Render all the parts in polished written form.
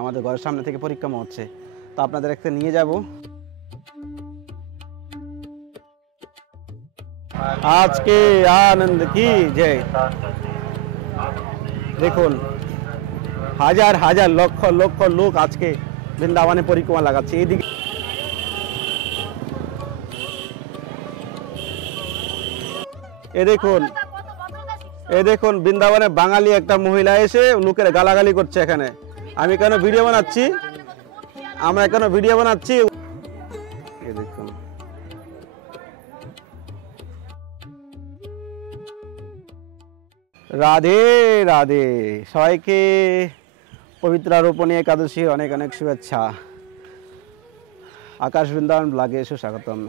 আমাদের ঘরের সামনে থেকে পরিক্রমা হচ্ছে, তো আপনাদের একটা নিয়ে যাব। আজকে আনন্দ কি জয়। দেখুন হাজার হাজার লক্ষ লক্ষ লোক আজকে বৃন্দাবনে পরিক্রমা লাগাচ্ছে। এইদিকে এ দেখুন বৃন্দাবনে বাঙালি একটা মহিলা এসে লোকের গালাগালি করছে। এখানে আমি কেন ভিডিও বানাচ্ছি, আমরা কেন ভিডিও বানাচ্ছি, এ দেখুন রাধে রাধে। সবাইকে পবিত্র রোপণী একাদশী অনেক অনেক শুভেচ্ছা। আকাশ বৃন্দাবন ব্লগে সুস্বাগতম।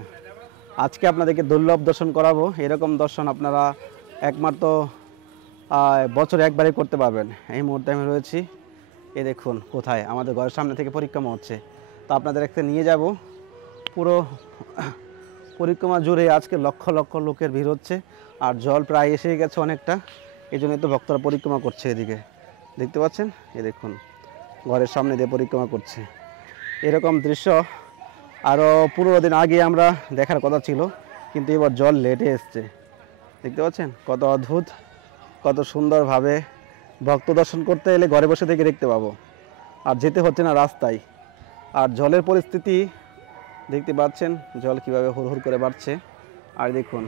আজকে আপনাদেরকে দুর্লভ দর্শন করাবো। এরকম দর্শন আপনারা একমাত্র বছরে একবারই করতে পারবেন। এই মুহূর্তে আমি রয়েছি, এ দেখুন কোথায় আমাদের ঘরের সামনে থেকে পরিক্রমা হচ্ছে, তো আপনাদের একটা নিয়ে যাব। পুরো পরিক্রমা জুড়ে আজকে লক্ষ লক্ষ লোকের ভিড় হচ্ছে, আর জল প্রায় এসে গেছে অনেকটা, এই জন্যই তো ভক্তরা পরিক্রমা করছে। এদিকে দেখতে পাচ্ছেন, এ দেখুন ঘরের সামনে দিয়ে পরিক্রমা করছে। এরকম দৃশ্য আরও 15 দিন আগে আমরা দেখার কথা ছিল, কিন্তু এবার জল লেটে এসছে। দেখতে পাচ্ছেন কত অদ্ভুত, কত সুন্দরভাবে। ভক্ত দর্শন করতে এলে ঘরে বসে থেকে দেখতে পাবো, আর যেতে হচ্ছে না রাস্তায়। আর জলের পরিস্থিতি দেখতে পাচ্ছেন, জল কিভাবে হুড় করে বাড়ছে। আর দেখুন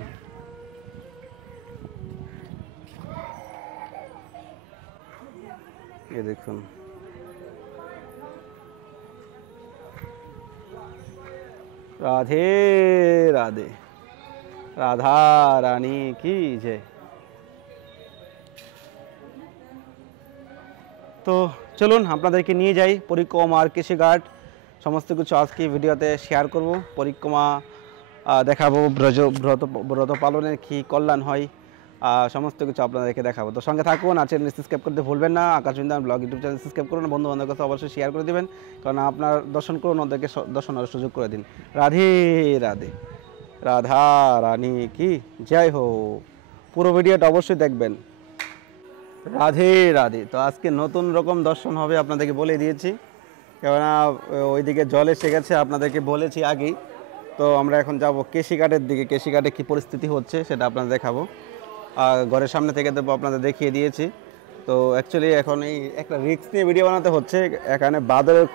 এ দেখুন রাধে রাধে, রাধা রানী কি জয়। তো চলুন আপনাদেরকে নিয়ে যাই পরিক্রমার কৃষিঘাট, সমস্ত কিছু আজকে ভিডিওতে শেয়ার করব। পরিক্রমা দেখাবো, ব্রত পালনের কী কল্যাণ হয়, সমস্ত কিছু আপনাদেরকে দেখাবো। তো সঙ্গে থাকুন, আর চ্যানেল সাবস্ক্রাইব করতে ভুলবেন না। Akash Brindaban vlog YouTube channel subscribe করুন, বন্ধু বান্ধবের কাছে অবশ্যই শেয়ার করে দেবেন, কারণ আপনার দর্শন করুন, ওদেরকে দর্শনের সুযোগ করে দিন। রাধে রাধে, রাধা রানী কি জয় হো। পুরো ভিডিওটা অবশ্যই দেখবেন। রাধে রাধে। তো আজকে নতুন রকম দর্শন হবে, আপনাদেরকে বলে দিয়েছি, কেননা ওইদিকে জল এসে গেছে, আপনাদেরকে বলেছি আগেই। তো আমরা এখন যাব কেশিঘাটের দিকে। কেশিঘাটে কী পরিস্থিতি হচ্ছে সেটা আপনাদের দেখাবো। ঘরের সামনে থেকে তো আপনাদের দেখিয়ে দিয়েছি। তো অ্যাকচুয়ালি এখন এই একটা রিস্ক নিয়ে ভিডিও বানাতে হচ্ছে। এখানে বাদরের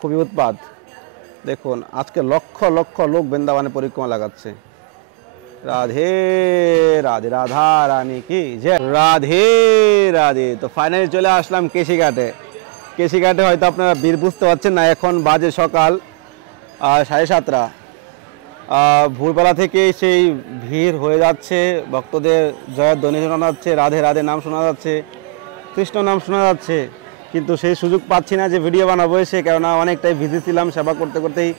খুবই উৎপাত। দেখুন আজকে লক্ষ লক্ষ লোক বৃন্দাবনে পরিক্রমা লাগাচ্ছে। রাধে রাধে, রাধা রানী কি জয়। রাধে রাধে। তো ফাইনালি চলে আসলাম কেশিঘাটে। কেশিঘাটে হয়তো আপনারা ভিড় বুঝতে পারছেন না, এখন বাজে সকাল 7:30। ভোরবেলা থেকে সেই ভিড় হয়ে যাচ্ছে, ভক্তদের জয়ের ধ্বনি শোনা যাচ্ছে, রাধে রাধে নাম শোনা যাচ্ছে, কৃষ্ণ নাম শোনা যাচ্ছে, কিন্তু সেই সুযোগ পাচ্ছি না যে ভিডিও বানাবো এসে, কেননা অনেকটাই বিজি ছিলাম। সেবা করতে করতেই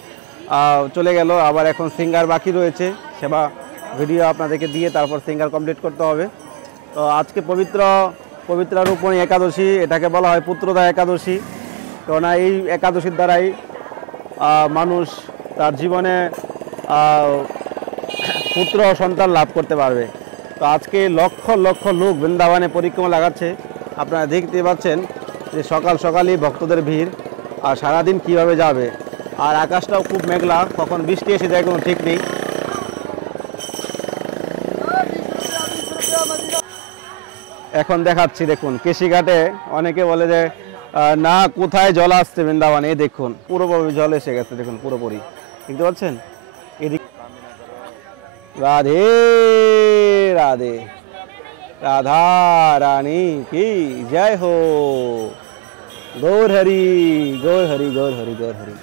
চলে গেল। আবার এখন সিঙ্গার বাকি রয়েছে, সেবা ভিডিও আপনাদেরকে দিয়ে তারপর সিঙ্গার কমপ্লিট করতে হবে। তো আজকে পবিত্র রূপণী একাদশী, এটাকে বলা হয় পুত্রদা একাদশী, কেননা এই একাদশীর দ্বারাই মানুষ তার জীবনে পুত্র সন্তান লাভ করতে পারবে। তো আজকে লক্ষ লক্ষ লোক বৃন্দাবনে পরিক্রমা লাগাচ্ছে। আপনারা দেখতে পাচ্ছেন যে সকাল সকালই ভক্তদের ভিড়, আর সারাদিন কিভাবে যাবে। আর আকাশটাও খুব মেঘলা, কখন বৃষ্টি এসে যায় কোনো ঠিক নেই। এখন দেখাচ্ছি, দেখুন কেশিঘাটে অনেকে বলে যে না কোথায় জল আসছে বৃন্দাবনে, এই দেখুন পুরোপুরি জল এসে গেছে, দেখুন পুরোপুরি দেখতে পাচ্ছেন। এদিক রাধে রাধে, রাধা রানী কি জয় হো। গৌর হরি গৌর হরি গৌর হরি গৌর হরি,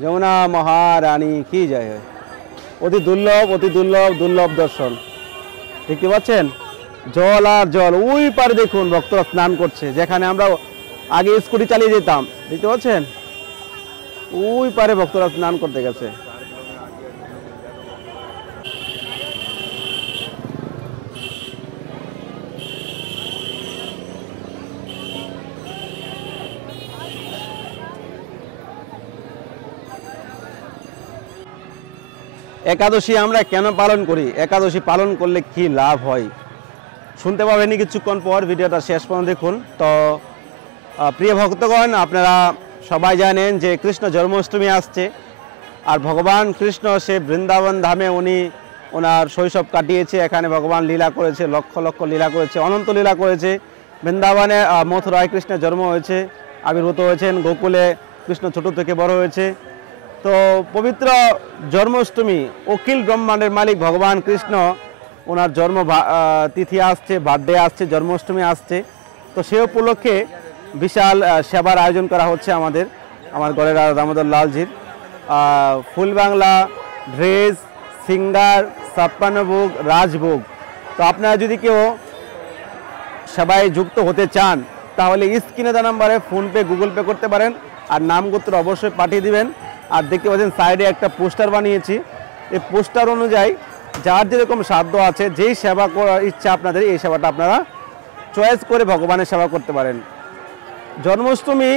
যমুনা মহারানী কি জয় হয়। অতি দুর্লভ, অতি দুর্লভ, দুর্লভ দর্শন। দেখতে পাচ্ছেন জল আর জল। ওই পারে দেখুন ভক্তরা স্নান করছে, যেখানে আমরা আগে স্কুটি চালিয়ে যেতাম, দেখতে পাচ্ছেন ওই পারে ভক্তরা স্নান করতে গেছে। একাদশী আমরা কেন পালন করি, একাদশী পালন করলে কি লাভ হয়, শুনতে পাবেন কিছুক্ষণ পর। ভিডিওটা শেষ পর্যন্ত দেখুন। তো প্রিয় ভক্তগণ, আপনারা সবাই জানেন যে কৃষ্ণ জন্মাষ্টমী আসছে। আর ভগবান কৃষ্ণ সে বৃন্দাবন ধামে উনি ওনার শৈশব কাটিয়েছে। এখানে ভগবান লীলা করেছে, লক্ষ লক্ষ লীলা করেছে, অনন্ত লীলা করেছে। বৃন্দাবনে মথুরায় কৃষ্ণের জন্ম হয়েছে, আবির্ভূত হয়েছেন। গোকুলে কৃষ্ণ ছোট থেকে বড় হয়েছে। তো পবিত্র জন্মাষ্টমী, অখিল ব্রহ্মাণ্ডের মালিক ভগবান কৃষ্ণ ওনার জন্ম তিথি আসছে, বার্থডে আসছে, জন্মাষ্টমী আসছে। তো সে উপলক্ষে বিশাল সেবার আয়োজন করা হচ্ছে আমার গড়ের দামোদর লালজির। ফুল বাংলা, ড্রেস, সিঙ্গার, 56 ভোগ, রাজভোগ। তো আপনারা যদি কেউ সবাই যুক্ত হতে চান তাহলে স্ক্রিনে দেওয়া নাম্বারে ফোনপে, গুগল পে করতে পারেন। আর নামগোত্র অবশ্যই পাঠিয়ে দিবেন। আর দেখতে পাচ্ছেন সাইডে একটা পোস্টার বানিয়েছি। এই পোস্টার অনুযায়ী যার যেরকম সাধ্য আছে, যেই সেবা করার ইচ্ছা আপনাদের, এই সেবাটা আপনারা চয়েস করে ভগবানের সেবা করতে পারেন। জন্মাষ্টমী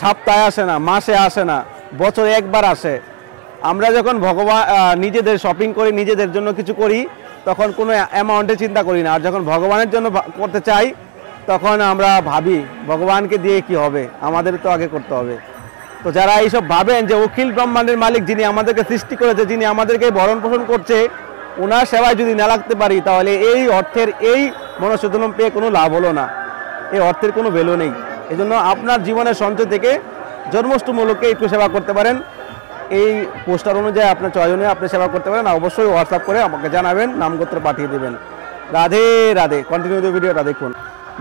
সপ্তাহে আসে না, মাসে আসে না, বছরে একবার আসে। আমরা যখন নিজেদের শপিং করি, নিজেদের জন্য কিছু করি, তখন কোনো অ্যামাউন্টে চিন্তা করি না। আর যখন ভগবানের জন্য করতে চাই তখন আমরা ভাবি ভগবানকে দিয়ে কি হবে, আমাদের তো আগে করতে হবে। তো যারা এইসব ভাবেন যে অখিল ব্রহ্মাণ্ডের মালিক, যিনি আমাদেরকে সৃষ্টি করেছে, যিনি আমাদেরকে ভরণ পোষণ করছে, ওনার সেবায় যদি না লাগতে পারি তাহলে এই অর্থের, এই মনঃশোধন পেয়ে কোনো লাভ হলো না, এই অর্থের কোনো ভ্যালু নেই। এই জন্য আপনার জীবনের সঞ্চয় থেকে জন্মাষ্টমীকে একটু সেবা করতে পারেন। এই পোস্টার অনুযায়ী আপনার চয়নে আপনি সেবা করতে পারেন। অবশ্যই হোয়াটসঅ্যাপ করে আমাকে জানাবেন, নামগোত্র পাঠিয়ে দেবেন। রাধে রাধে। কন্টিনিউ ভিডিওটা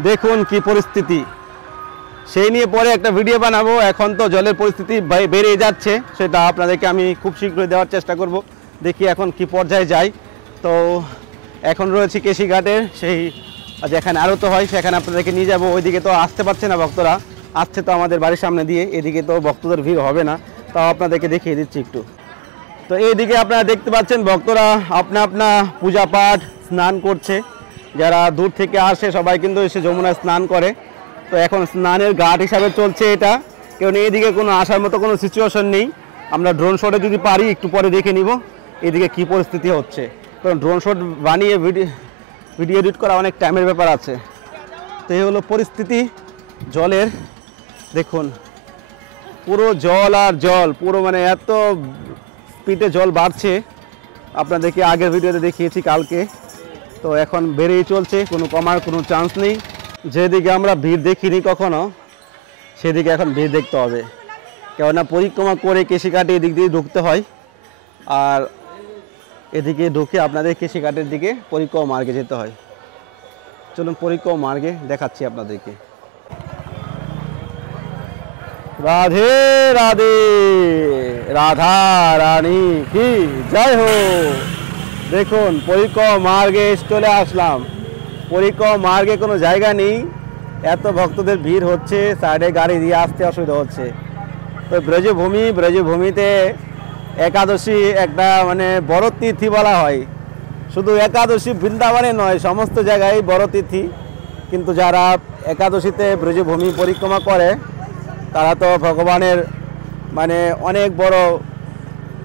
দেখুন কি পরিস্থিতি, সেই নিয়ে পরে একটা ভিডিও বানাবো। এখন তো জলের পরিস্থিতি বেড়ে যাচ্ছে, সেটা আপনাদেরকে আমি খুব শীঘ্রই দেওয়ার চেষ্টা করব। দেখি এখন কি পর্যায়ে যাই। তো এখন রয়েছি কেশিঘাটের সেই যেখানে আরত হয়, সেখানে আপনাদেরকে নিয়ে যাব। ওইদিকে তো আসতে পারছে না ভক্তরা, আসছে তো আমাদের বাড়ির সামনে দিয়ে, এদিকে তো ভক্তদের ভিড় হবে না। তাও আপনাদেরকে দেখিয়ে দিচ্ছি একটু। তো এইদিকে আপনারা দেখতে পাচ্ছেন ভক্তরা আপনা পূজা পাঠ, স্নান করছে। যারা দূর থেকে আসে সবাই কিন্তু এসে যমুনায় স্নান করে। তো এখন স্নানের ঘাট হিসাবে চলছে এটা, কারণ এইদিকে কোনো আসার মতো কোনো সিচুয়েশন নেই। আমরা ড্রোন শটে যদি পারি একটু পরে দেখে নিব এদিকে কি পরিস্থিতি হচ্ছে, কারণ ড্রোন শট বানিয়ে ভিডিও এডিট করা অনেক টাইমের ব্যাপার আছে। তো এই হলো পরিস্থিতি জলের। দেখুন পুরো জল আর জল, পুরো মানে এত স্পিডে জল বাড়ছে। আপনাদেরকে আগের ভিডিওতে দেখিয়েছি কালকে। তো এখন বেড়েই চলছে, কোনো কমার কোনো চান্স নেই। যেদিকে আমরা ভিড় দেখিনি কখনো, সেদিকে এখন ভিড় দেখতে হবে। কেননা পরিক্রমা করে কেশিঘাটে এদিক দিয়ে ঢুকতে হয়, আর এদিকে ঢুকে আপনাদের কেশিঘাটের দিকে পরিক্রমা মার্গে যেতে হয়। চলুন পরিক্রমা মার্গে দেখাচ্ছি আপনাদেরকে। রাধে রাধে, রাধা রানী কি জয় হো। দেখুন পরিক্রমা মার্গে চলে আসলাম। পরিক্রমা মার্গে কোনো জায়গা নেই, এত ভক্তদের ভিড় হচ্ছে, সাইডে গাড়ি দিয়ে আসতে অসুবিধা হচ্ছে। তো ব্রজভূমিতে একাদশী একটা মানে বড় তিথি বলা হয়। শুধু একাদশী বৃন্দাবনে নয়, সমস্ত জায়গায় বড় তিথি। কিন্তু যারা একাদশীতে ব্রজভূমি পরিক্রমা করে তারা তো ভগবানের মানে অনেক বড়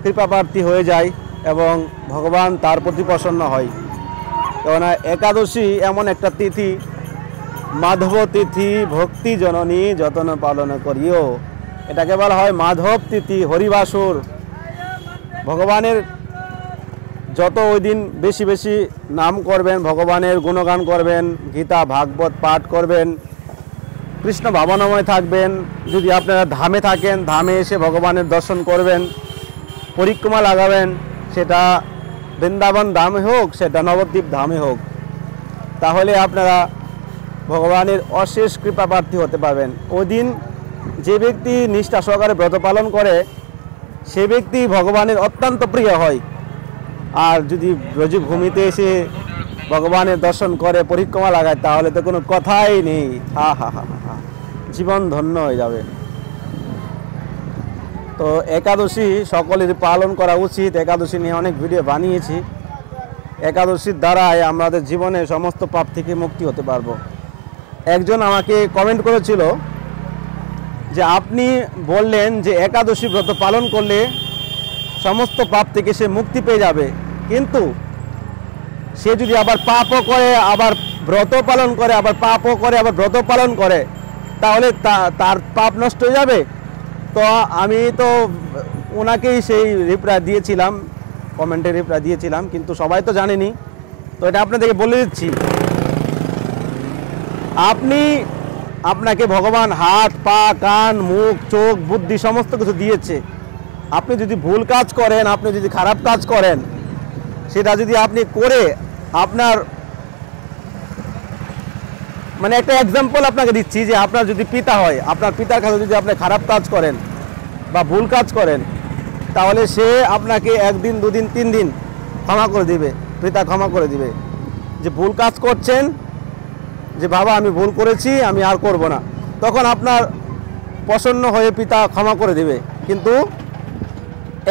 কৃপাপ্রার্থী হয়ে যায় এবং ভগবান তার প্রতি প্রসন্ন হয়। কেননা একাদশী এমন একটা তিথি, মাধব তিথি ভক্তি জননী যতন পালন করিও, এটাকে বলা হয় মাধব তিথি, হরিবাসুর। ভগবানের যত ওই দিন বেশি বেশি নাম করবেন, ভগবানের গুণগান করবেন, গীতা ভাগবত পাঠ করবেন, কৃষ্ণ ভাবনাময় থাকবেন। যদি আপনারা ধামে থাকেন, ধামে এসে ভগবানের দর্শন করবেন, পরিক্রমা লাগাবেন, সেটা বৃন্দাবন ধামে হোক, সেটা নবদ্বীপ ধামে হোক, তাহলে আপনারা ভগবানের অশেষ কৃপা প্রার্থী হতে পারবেন। ওই দিন যে ব্যক্তি নিষ্ঠা সহকারে ব্রত পালন করে সে ব্যক্তি ভগবানের অত্যন্ত প্রিয় হয়। আর যদি ব্রজভূমিতে এসে ভগবানের দর্শন করে, পরিক্রমা লাগায়, তাহলে তো কোনো কথাই নেই। হা হা হা হা, জীবন ধন্য হয়ে যাবে। তো একাদশী সকলের পালন করা উচিত। একাদশী নিয়ে অনেক ভিডিও বানিয়েছি। একাদশীর দ্বারাই আমাদের জীবনে সমস্ত পাপ থেকে মুক্তি হতে পারবো। একজন আমাকে কমেন্ট করেছিল যে আপনি বললেন যে একাদশী ব্রত পালন করলে সমস্ত পাপ থেকে সে মুক্তি পেয়ে যাবে, কিন্তু সে যদি আবার পাপও করে, আবার ব্রত পালন করে, আবার পাপও করে, আবার ব্রত পালন করে, তাহলে তার পাপ নষ্ট হয়ে যাবে। তো আমি তো ওনাকেই সেই রিপ্লাই দিয়েছিলাম, কমেন্টে রিপ্লাই দিয়েছিলাম, কিন্তু সবাই তো জানেনি। তো এটা আপনাদেরকে বলে দিচ্ছি, আপনাকে ভগবান হাত, পা, কান, মুখ, চোখ, বুদ্ধি সমস্ত কিছু দিয়েছে। আপনি যদি ভুল কাজ করেন, আপনি যদি খারাপ কাজ করেন, সেটা যদি আপনি করে আপনার মানে একটা এক্সাম্পল আপনাকে দিচ্ছি যে আপনার যদি পিতা হয়, আপনার পিতার কাছে যদি আপনি খারাপ কাজ করেন বা ভুল কাজ করেন, তাহলে সে আপনাকে 1 দিন 2 দিন 3 দিন ক্ষমা করে দিবে, পিতা ক্ষমা করে দিবে। যে ভুল কাজ করছেন, যে বাবা আমি ভুল করেছি, আমি আর করব না, তখন আপনার প্রসন্ন হয়ে পিতা ক্ষমা করে দিবে। কিন্তু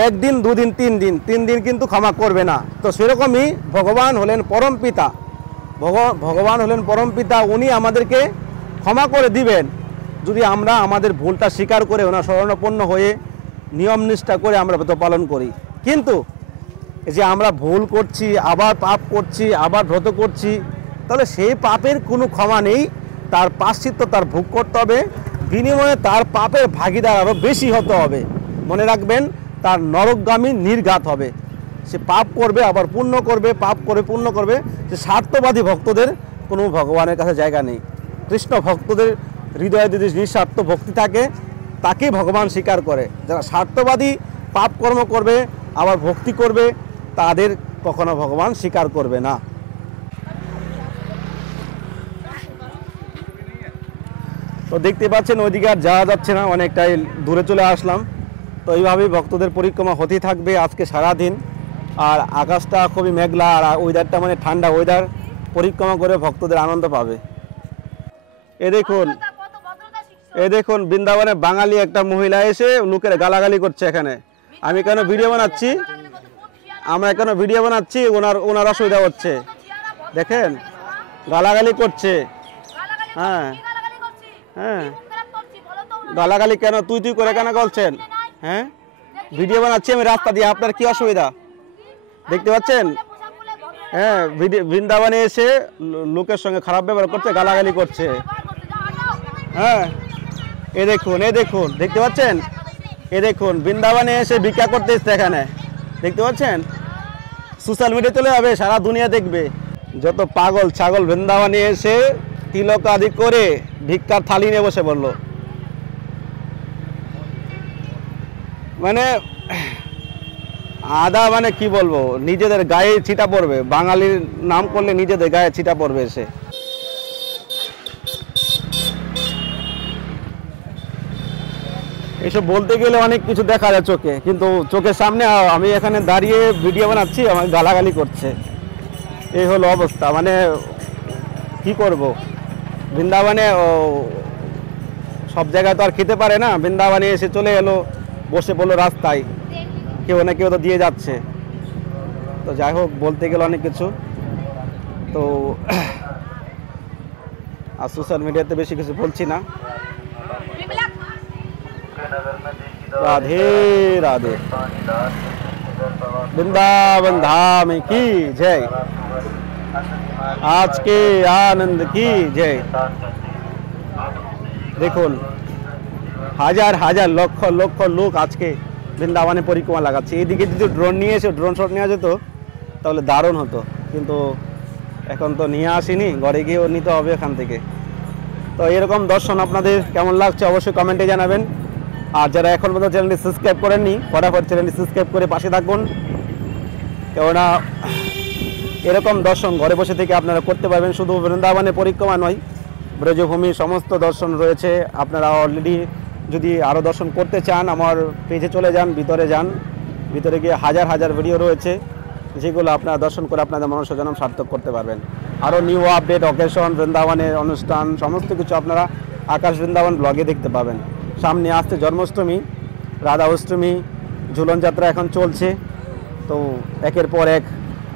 1 দিন 2 দিন 3 দিন কিন্তু ক্ষমা করবে না। তো সেরকমই ভগবান হলেন পরম পিতা। ভগবান হলেন পরম পিতা, উনি আমাদেরকে ক্ষমা করে দিবেন যদি আমরা আমাদের ভুলটা স্বীকার করে ওনার শরণাপন্ন হয়ে নিয়ম নিষ্ঠা করে আমরা ব্রত পালন করি। কিন্তু এই যে আমরা ভুল করছি, আবার পাপ করছি, আবার ব্রত করছি, তাহলে সেই পাপের কোনো ক্ষমা নেই, তার প্রায়শ্চিত্ত তার ভোগ করতে হবে, বিনিময়ে তার পাপের ভাগিদার আরও বেশি হতে হবে। মনে রাখবেন, তার নরকগামী নির্ঘাত হবে। সে পাপ করবে আবার পুণ্য করবে, পাপ করে পুণ্য করবে। যে স্বার্থবাদী ভক্তদের কোনো ভগবানের কাছে জায়গা নেই। কৃষ্ণ ভক্তদের হৃদয়ে যদি নিঃস্বার্থ ভক্তি থাকে, তাকেই ভগবান স্বীকার করে। যারা স্বার্থবাদী পাপ কর্ম করবে আবার ভক্তি করবে, তাদের কখনো ভগবান স্বীকার করবে না। তো দেখতে পাচ্ছেন ওইদিকে আর যাওয়া যাচ্ছে না, অনেকটাই দূরে চলে আসলাম। তো এইভাবেই ভক্তদের পরিক্রমা হতেই থাকবে আজকে সারাদিন। আর আকাশটা খুবই মেঘলা, আর ওয়েদারটা মানে ঠান্ডা ওয়েদার, পরিক্রমা করে ভক্তদের আনন্দ পাবে। এ দেখুন বৃন্দাবনে বাঙালি একটা মহিলা এসে লোকের গালাগালি করছে। এখানে আমি কেন ভিডিও বানাচ্ছি, আমরা কেন ভিডিও বানাচ্ছি, ওনার অসুবিধা হচ্ছে। দেখেন গালাগালি করছে। হ্যাঁ হ্যাঁ, গালাগালি কেন, তুই করে কেন বলছেন? হ্যাঁ, ভিডিও বানাচ্ছি আমি রাস্তা দিয়ে, আপনার কি অসুবিধা? দেখতে পাচ্ছেন? হ্যাঁ, বৃন্দাবনে এসে লোকের সঙ্গে খারাপ ব্যবহার করছে, গালাগালি করছে। হ্যাঁ, এ দেখুন দেখতে পাচ্ছেন? এ দেখুন বৃন্দাবনে এসে ভিক্ষা করতে এসছে এখানে, দেখতে পাচ্ছেন? সোশ্যাল মিডিয়া চলে যাবে, সারা দুনিয়া দেখবে। যত পাগল ছাগল বৃন্দাবনে এসে তিলক আদি করে ভিক্ষার থালি নিয়ে বসে বললো। মানে আদা মানে কি বলবো, নিজেদের গায়ে ছিটা পড়বে, বাঙালির নাম করলে নিজেদের গায়ে ছিটা পড়বে এসে। এসব বলতে গেলে অনেক কিছু দেখা যায় চোখে, কিন্তু চোখের সামনে আমি এখানে দাঁড়িয়ে ভিডিও বানাচ্ছি, আমার গালাগালি করছে। এই হলো অবস্থা। মানে কি করব, বৃন্দাবনে সব জায়গায় তো আর খেতে পারে না। বৃন্দাবনে এসে চলে এলো, বসে বললো রাস্তায়, কেউ না কেউ তো দিয়ে যাচ্ছে। তো যাই হোক, বলতে গেলে অনেক কিছু। তো আর সোশ্যাল মিডিয়াতে বেশি কিছু বলছি না। রাধে রাধে, বৃন্দাবন ধাম কি জয়, আজকে আনন্দ কি জয়। দেখুন হাজার হাজার লক্ষ লক্ষ লোক আজকে বৃন্দাবনে পরিক্রমা লাগাচ্ছে। এইদিকে যদি ড্রোন নিয়ে এসে ড্রোন শট নেওয়া যেত তাহলে দারুণ হতো, কিন্তু এখন তো নিয়ে আসিনি, ঘরে গিয়েও নিতে হবে এখান থেকে। তো এরকম দর্শন আপনাদের কেমন লাগছে অবশ্যই কমেন্টে জানাবেন। আর যারা এখন পর্যন্ত চ্যানেলটি সাবস্ক্রাইব করেননি, ফটাফট চ্যানেলটি সাবস্ক্রাইব করে পাশে থাকুন, কেননা এরকম দর্শন ঘরে বসে থেকে আপনারা করতে পারবেন। শুধু বৃন্দাবনে পরিক্রমা নয়, ব্রজভূমির সমস্ত দর্শন রয়েছে। আপনারা অলরেডি যদি আরও দর্শন করতে চান, আমার পেজে চলে যান, ভিতরে যান, ভিতরে গিয়ে হাজার হাজার ভিডিও রয়েছে, যেগুলো আপনারা দর্শন করে আপনাদের মনুষ্য জন্ম সার্থক করতে পারবেন। আরও নিউ আপডেট, অকেশন, বৃন্দাবনের অনুষ্ঠান সমস্ত কিছু আপনারা আকাশ বৃন্দাবন ব্লগে দেখতে পাবেন। সামনে আসছে জন্মাষ্টমী, রাধা অষ্টমী, ঝুলন যাত্রা এখন চলছে। তো একের পর এক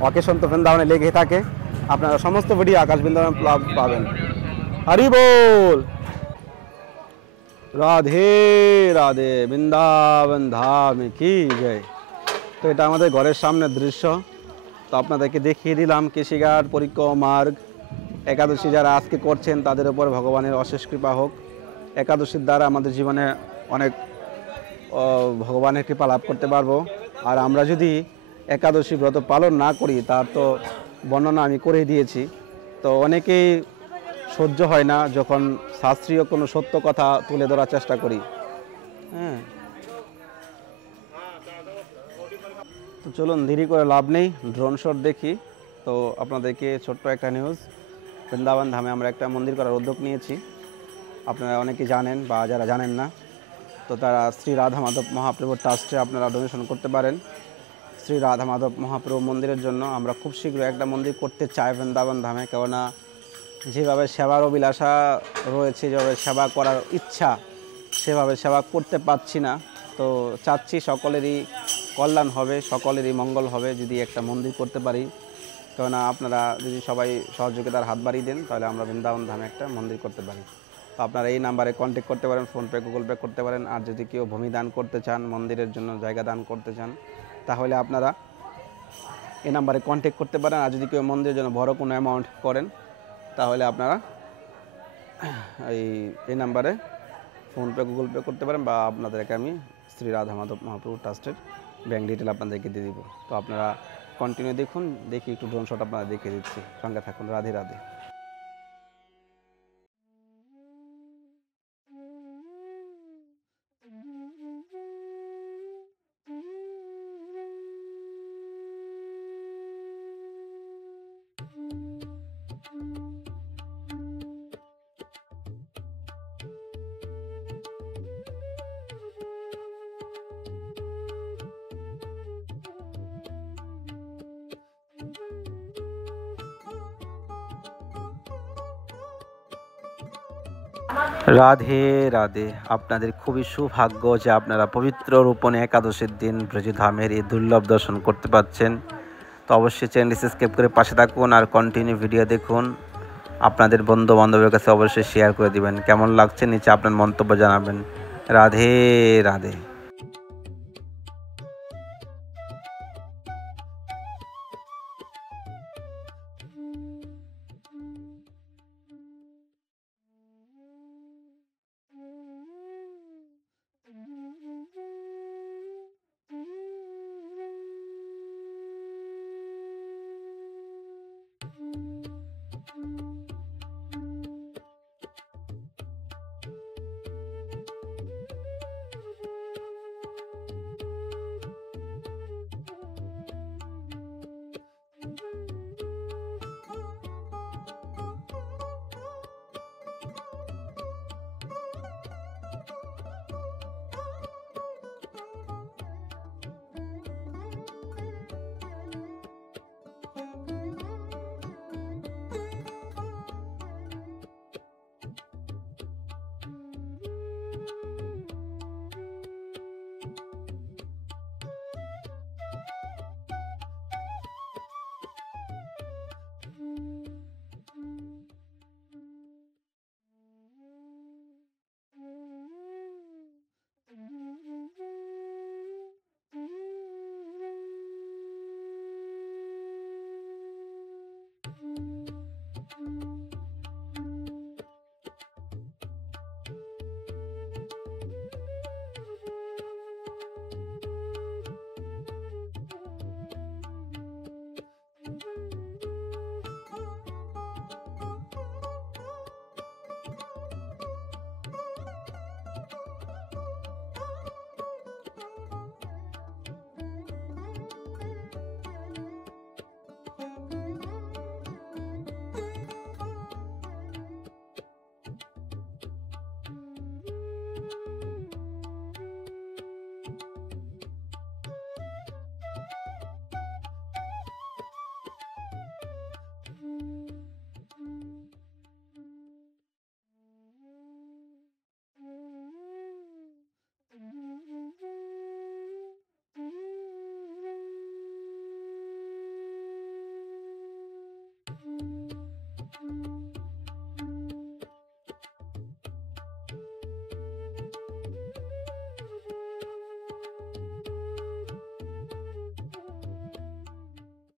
অকেশন তো বৃন্দাবনে লেগে থাকে। আপনারা সমস্ত ভিডিও আকাশ বৃন্দাবন ব্লগ পাবেন। হরি বল, রাধে রাধে, বৃন্দাবন ধাম কি জয়। তো এটা আমাদের ঘরের সামনের দৃশ্য। তো আপনাদেরকে দেখিয়ে দিলাম কেশিঘাট পরিক্রমা মার্গ। একাদশী যারা আজকে করছেন তাদের উপর ভগবানের অশেষ কৃপা হোক। একাদশীর দ্বারা আমাদের জীবনে অনেক ভগবানের কৃপা লাভ করতে পারবো। আর আমরা যদি একাদশী ব্রত পালন না করি তার তো বর্ণনা আমি করেই দিয়েছি। তো অনেকেই সহ্য হয় না যখন শাস্ত্রীয় কোনো সত্য কথা তুলে ধরার চেষ্টা করি। হ্যাঁ, তো চলুন দেরি করে লাভ নেই, ড্রোন শট দেখি। তো আপনাদেরকে ছোট্ট একটা নিউজ, বৃন্দাবন ধামে আমরা একটা মন্দির করার উদ্যোগ নিয়েছি। আপনারা অনেকে জানেন বা যারা জানেন না, তো তারা শ্রী রাধা মাধব মহাপ্রভুর ট্রাস্টে আপনারা ডোনেশন করতে পারেন। শ্রী রাধা মাধব মহাপ্রভু মন্দিরের জন্য আমরা খুব শীঘ্রই একটা মন্দির করতে চাই বৃন্দাবন ধামে। কেননা যেভাবে সেবার অভিলাষা রয়েছে, যেভাবে সেবা করার ইচ্ছা, সেভাবে সেবা করতে পারছি না। তো চাচ্ছি সকলেরই কল্যাণ হবে, সকলেরই মঙ্গল হবে যদি একটা মন্দির করতে পারি। কেননা আপনারা যদি সবাই সহযোগিতার হাত বাড়িয়ে দেন তাহলে আমরা বৃন্দাবন ধামে একটা মন্দির করতে পারি। তো আপনারা এই নাম্বারে কন্ট্যাক্ট করতে পারেন, ফোনপে গুগল পে করতে পারেন। আর যদি কেউ ভূমি দান করতে চান, মন্দিরের জন্য জায়গা দান করতে চান, তাহলে আপনারা এই নাম্বারে কন্ট্যাক্ট করতে পারেন। আর যদি কেউ মন্দিরের জন্য বড় কোনো অ্যামাউন্ট করেন তাহলে আপনারা এই নাম্বারে ফোনপে গুগল পে করতে পারেন, বা আপনাদেরকে আমি শ্রী রাধা মাধব মহাপ্রভু ট্রাস্টের ব্যাঙ্ক ডিটেল আপনাদেরকে দিয়ে দিব। তো আপনারা কন্টিনিউ দেখুন, দেখি একটু ড্রোন শট আপনারা দেখিয়ে দিচ্ছি, সঙ্গে থাকুন। রাধে রাধে। রাধে রাধে। আপনাদের খুবই সৌভাগ্য যে আপনারা পবিত্র রূপণে একাদশীর দিন ব্রজধামের এই দুর্লভ দর্শন করতে পারছেন। তো অবশ্যই চ্যানেলটি সাবস্ক্রাইব করে পাশে থাকুন আর কন্টিনিউ ভিডিও দেখুন। আপনাদের বন্ধু বান্ধবের কাছে অবশ্যই শেয়ার করে দিবেন। কেমন লাগছে নিচে আপনার মন্তব্য জানাবেন। রাধে রাধে।